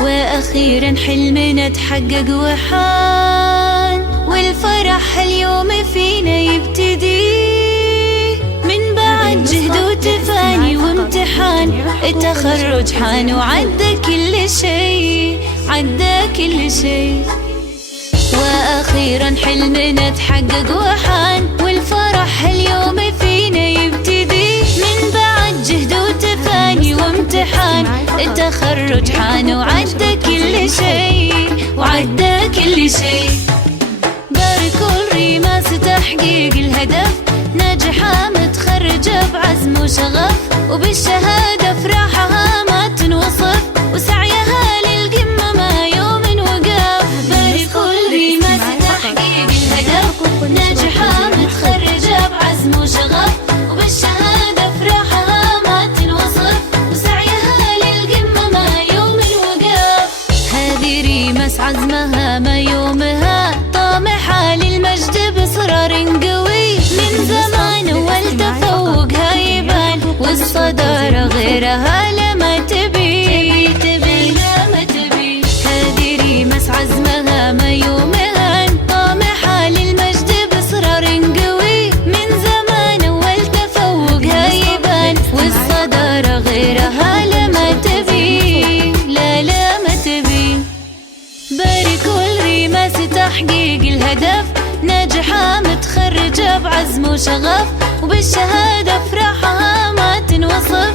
وأخيرا حلمنا تحقق وحان، والفرح اليوم فينا يبتدي من بعد جهد وتفاني وامتحان. التخرج حان وعدى كل شي، عدى كل شي. وأخيرا حلمنا تحقق وحان، والفرح اليوم فينا يبتدي من بعد جهد وتفاني وامتحان. التخرج حان وعدى كل شي، وعدى كل شي. باركوا الريماس تحقيق الهدف، ناجحة متخرجة بعزم وشغف، وبالشهادة فرحها ما تنوصف، وسعيها للقمة ما يوم وقف. باركوا الريماس تحقيق الهدف، ناجحة متخرجة بعزم وشغف، وبالشهادة فرحها ما تنوصف، وسعيها للقمة ما يوم وقف. هذه ريماس عزمها ما يومها، طامحة للمجد بإصرار قوي، من زمان والتفوقها يبان، والصدارة غيرها لما تبي، لما تبي. هذه ريماس عزمها ما يومها، طامحة للمجد بإصرار قوي، من زمان والتفوقها يبان، والصدارة غيرها لما تبي، لا ما تبي. باركوا الريماس تحقيق الهدف، ناجحة متخرجة بعزم وشغف، وبالشهادة فرحها ما تنوصف،